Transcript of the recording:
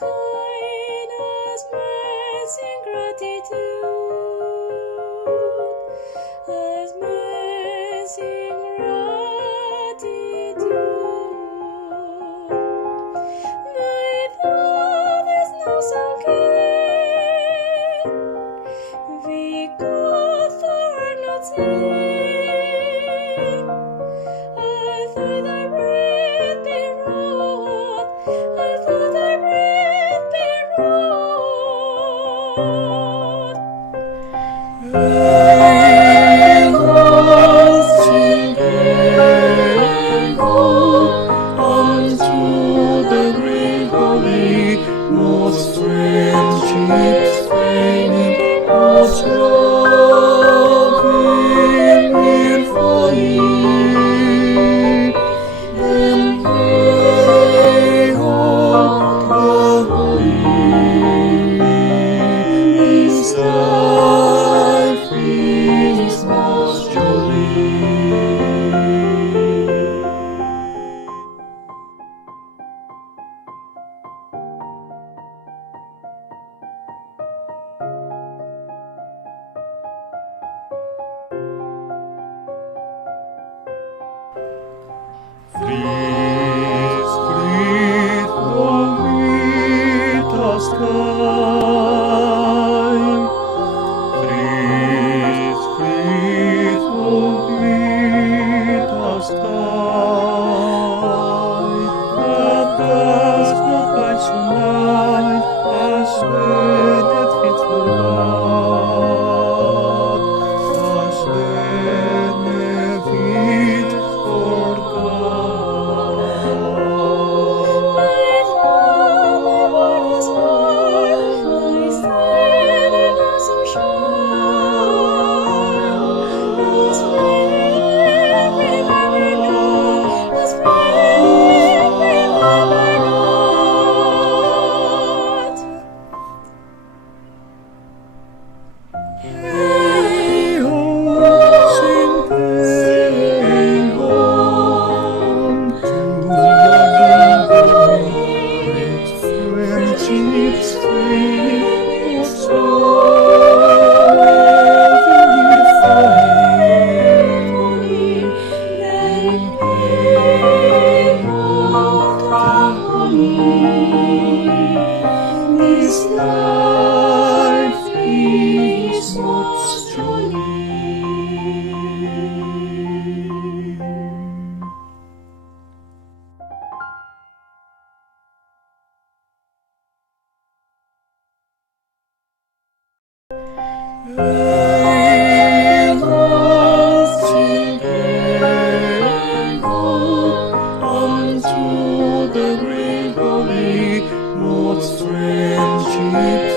kindness, mercy, and gratitude. As mercy and gratitude. My thought is now so good. We good for not sin. I thought I read be wrought. I thought I read be wrought. Hail, Hosting, hail, unto the great holy, most friendship straining of love in for ye. And hail, the holy is life is most jolly. Freeze, breathe the winter sky. Freeze, breathe the winter sky. That does not light so night as when it fits for God. As when it fits for God. My word is hard, my standard not so sure. As spring, remember not, as spring, remember not. Hey ho, sing hey ho, to the great friendship straining of love for me. Then hey ho, the holy, this life is most jolly. Hail, Hosting, hail, unto the great holy, most friendship